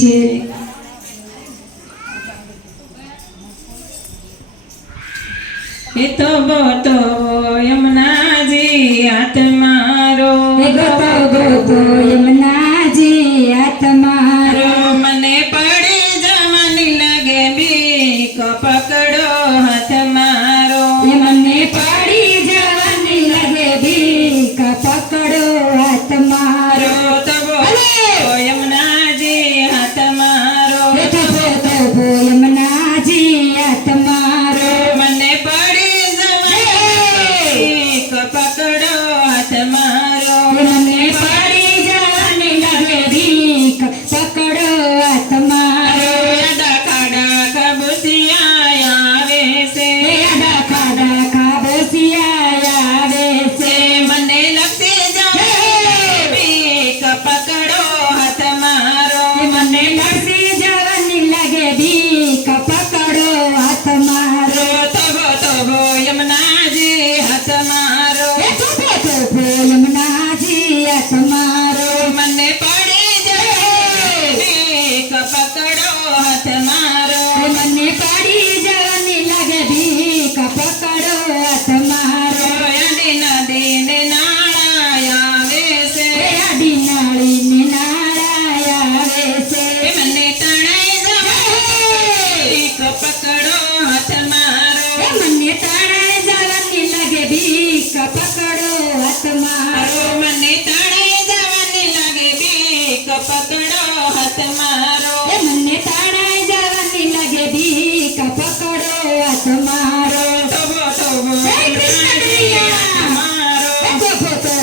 છે। એ તો ગોતો યમુનાજી હાથ મારો, ગોતો યમુનાજી હાથ મારો, મને પડી જવાની લાગે બીક પકડો હાથ મારો, મને પડી જવાની લાગે બીક પકડો હાથ મારો। તબો યમુનાજી હાથ મારો, તબો યમુનાજી હાથ મારો, મને પડી જવાની બીક પકડો હાથ મારો, મને પડી જવાની લાગે બીક પકડો હાથ મારો। ખાડા ખાબુસિયા આવે છે, ખાડા ખાબોશિયા આવે છે, મને લગતી જાય બીક પકડો હાથ મારો, મને લગતી જવાની લાગે બીક પકડો હાથ મારો। તબો તબો યમુનાજી હાથ મારો, તબો યમુનાજી હાથ મારો, મને પડી જાય બીક પકડો હાથ મારો, મને પડી જવાની લાગે બીક પકડો હાથ મારો। આડી નદીને નાળા આવે છે, આડી નાળીને નાળા આવે છે, મને તણાઈ જાય બીક પકડો હાથ મારો, મને તાળાએ જવાની લાગે બીક પકડો હાથ મારો। મને તણાઈ જવાની લાગે બીક પકડો હાથ મારો, મને તાળાએ જવાની લાગે બીક પકડો હાથ મારો। તબો તબો જય કૃષ્ણ કનૈયા। મારો, પકડો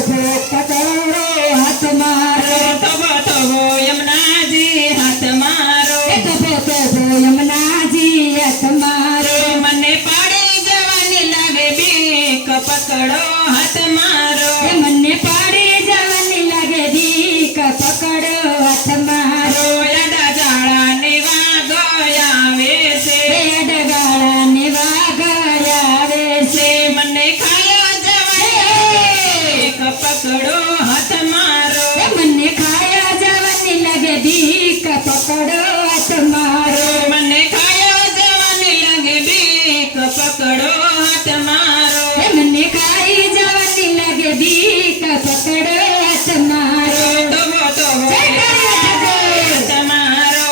હાથ મારો, તબો તબો યમુનાજી હાથ મારો, તબો યમુનાજી હાથ મારો, મને પડી જવાની લાગે બીક પકડો હાથ મારો, મને પડી જવાની લાગે બીક પકડો હાથ મારો। યાડા જાળાને વાગો આવે છે, ડગાળાને વાઘ આવે છે, મને ખાયો જવાની બીક પકડો હાથ મારો, મને ખાયા જવાની લાગે બીક પકડો હાથ મારો। મને ખાયો જવાની લાગે બીક પકડો હાથ મારો, મને ખાઈ જવાની લાગે બીક પકડો હાથ મારો। તબો તબો હાથ મારો,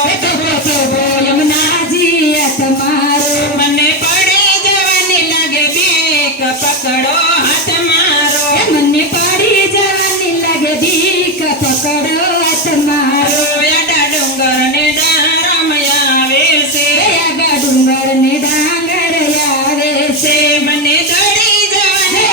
તબો યમુનાજી હાથ મારો, મને પડી જવાની લાગે બીક પકડો હાથ મારો, મને પડી જવાની લાગે બીક પકડો હાથ મારો। યાડા ડુંગર ને ડારમ આવે છે, આગા ડુંગર ને ડાંગર આવે છે, મને ચડી જવાની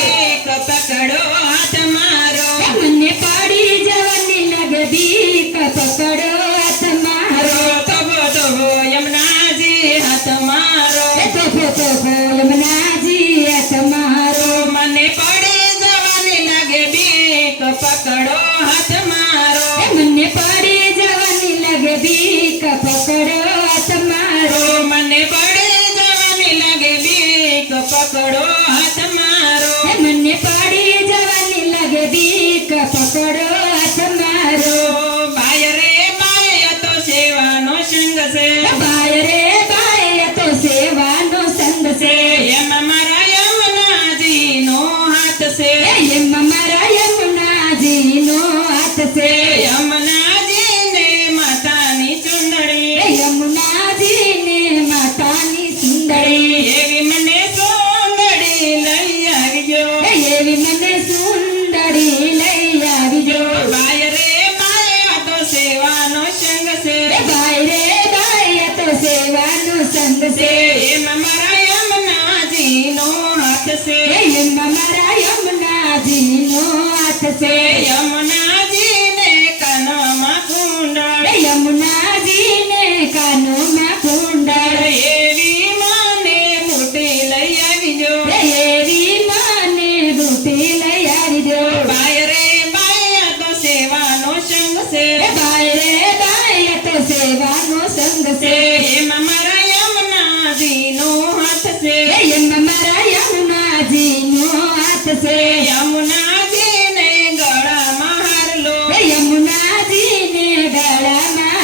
બીક પકડો હાથ મારો, મને પડી જવાની લાગે બીક પકડો હાથ મારો। તબો તબો યમુનાજી હાથ મારો, તબો યમુનાજી હાથ મારો, મને પડી જવાની લાગે બીક પકડો હાથ મારો, મને પડી જવાની લાગે બીક પકડો હાથ મારો। મને પડી જવાની લાગે બીક પકડો હાથ મારો, મને પડી જવાની લાગે બીક પકડો હાથ મારો। બાય રે બાય તો સેવાનો સંગ છે, બાય રે બાય તો સેવાનો સંગ છે, એમ મારા યમુનાજીનો હાથ છે, એમ મારા યમુનાજીનો હાથ છે, યમુનાજીને માતાની ચુંદડી, યમુનાજીને માતાની સુંદરી, એવી મને સુંદડી લઈ આવજો, એવી મને સુંદરી લઈ આવજો। બાય રે બાય તો સેવાનો સંગ છે, બાય રે બાય તો સેવાનો સંગ છે, એમ મારા યમુનાજીનો હાથ છે, એમ મારા યમુનાજીનો હાથ છે, યમુનાજીને કાનમાં કુંડળ, યમુનાજીને કાનોમાં કુંડળ, એવી માને મોટી લઈ આવજો, એવી માને બુટી લઈ આવજો। બાય રે બાય તો સેવાનો સંગ છે, બાય રે બાય તો સેવાનો સંગ છે, એમ મારા યમુનાજીનો હાથ છે, એમ મારા યમુનાજીનો હાથ છે, યમુનાજીને ગળામાં હારલો, યમુનાજીને ગળામાં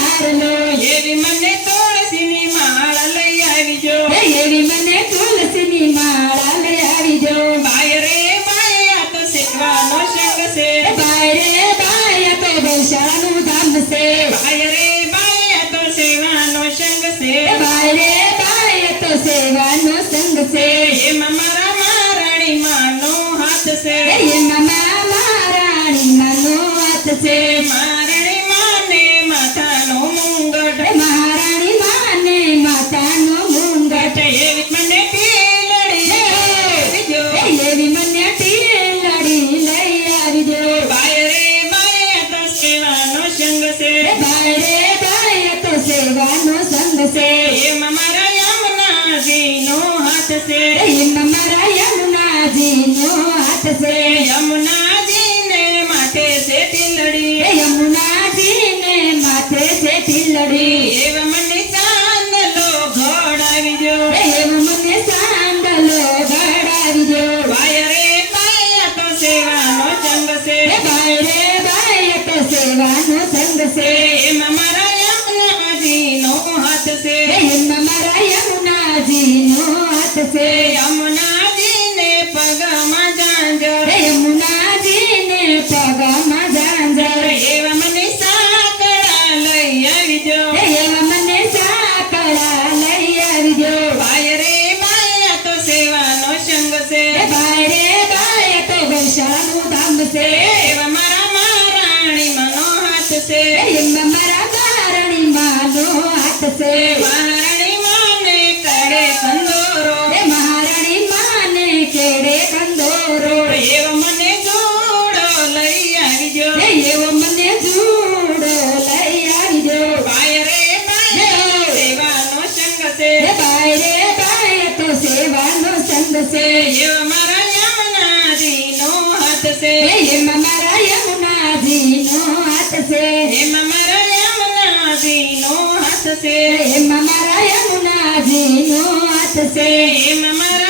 છે એમાં મહારાણીમાંનો હાથ છે મહારાણી માને માથાનો મુંગટ મહારાણી માને માતાનો મુંગટ એવી મને ટીલડી જો એવી મને ટીલડી લઈ આવી દો બાય રે બાય તો સેવાનો સંગ છે ભાઈ રે ભાઈ તો સેવાનો સંગ છે એમાં મારા યમુનાજીનો હાથ છે એમાં મારા યમુનાજીનો હાથ છે યમુનાજીને માથે છે ટીલડી યમુનાજીને માથે છે ટીલડી એવા મને ચાંદલો ઘોડાવી જો એવો મને સાંડલો ઘડાવી દો બાય રે બાય તો સેવાનો સંગ છે ભાઈ રે ભાઈ તો સેવાનો સંગ છે એમાં મારા યમુનાજીનો હાથ છે એમાં મારા યમુનાજીનો હાથ છે યમુનાજીને પગમાં ઝાંઝર યમુનાજીને પગમાં ઝાંઝર એવા મને સાંકળા લઈ આવી જો એવા મને સાંકળા લઈ આવી દો બાય રે બાય તો સેવાનો સંગ છે ભાઈ રે ભાઈ તો ગૌશાળાનું ધામ છે એવા મારા મહારાણી મનો હાથ છે એમાં મારા મહારાણીમાંનો હાથ છે મહારાણી માને કરે કંદોરો મહારાણી માને કેડે કંદોરો એવો મને જોડો લઈ આવી જો એવો મને જુડો લઈ આવી દો બાય રે બાય સેવાનો સંગ છે ભાઈ રે ભાઈ તો સેવાનો સંગ છે એવા મારા યમુનાજીનો હાથ છે એમાં મારા યમુનાજીનો હાથ છે એમાં મારા યમુનાજીનો હાથ છે એમાં મારા યમુનાજીનો હાથ છે એમાં મારા